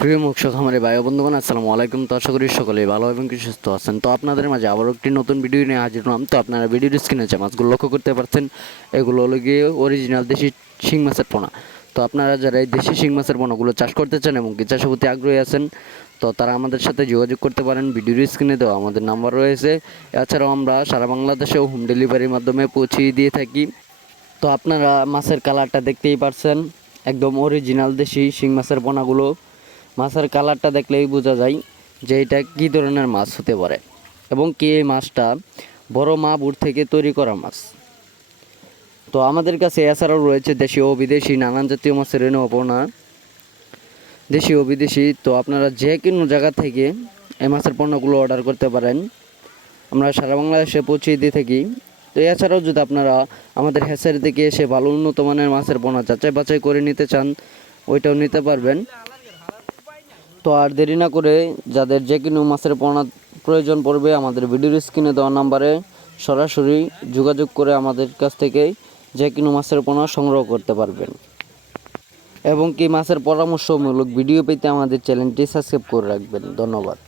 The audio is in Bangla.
প্রিয় মুখ্য খামারে ভাই বন্ধুগণ, আসসালামু আলাইকুম। তো আশা করি সকলেই ভালো এবং সুস্থ আছেন। তো আপনাদের মাঝে আবারও একটি নতুন ভিডিও নিয়ে হাজির হলাম। তো আপনারা ভিডিওর স্ক্রিনে যে মাছগুলো লক্ষ্য করতে পারছেন, এগুলো হলো গিয়ে অরিজিনাল দেশি শিং মাছের পোনা। তো আপনারা যারা এই দেশি শিং মাছের পোনাগুলো চাষ করতে চান এবং কি চাষের প্রতি আগ্রহী আছেন, তো তারা আমাদের সাথে যোগাযোগ করতে পারেন। ভিডিওর স্ক্রিনে দেওয়া আমাদের নাম্বার রয়েছে। এছাড়াও আমরা সারা বাংলাদেশেও হোম ডেলিভারির মাধ্যমে পৌঁছিয়ে দিয়ে থাকি। তো আপনারা মাছের কালারটা দেখতেই পারছেন। একদম অরিজিনাল দেশি শিং মাছের পোনাগুলো। মাছের কালারটা দেখলেই বোঝা যায় যে এটা কী ধরনের মাছ হতে পারে এবং কি এই মাছটা বড় মাগুর থেকে তৈরি করা মাছ। তো আমাদের কাছে এছাড়াও রয়েছে দেশি ও বিদেশি নানান জাতীয় মাছের পোনা দেশি ও বিদেশি, তো আপনারা যে কোনো জায়গা থেকে এই মাছের পণ্যগুলো অর্ডার করতে পারেন। আমরা সারা বাংলাদেশে পৌঁছে দিয়ে থাকি। তো এছাড়াও যদি আপনারা আমাদের হ্যাচারি থেকে এসে ভালো উন্নত মানের মাছের পোনা যাচাই বাছাই করে নিতে চান, ওইটাও নিতে পারবেন। তো আর দেরি না করে যাদের যে কোনো মাছের পোনা প্রয়োজন পড়বে আমাদের ভিডিওর স্ক্রিনে দেওয়া নাম্বারে সরাসরি যোগাযোগ করে আমাদের কাছ থেকে যে কোনো মাছের পোনা সংগ্রহ করতে পারবেন। এবং কি মাছের পরামর্শমূলক ভিডিও পেতে আমাদের চ্যানেলটি সাবস্ক্রাইব করে রাখবেন। ধন্যবাদ।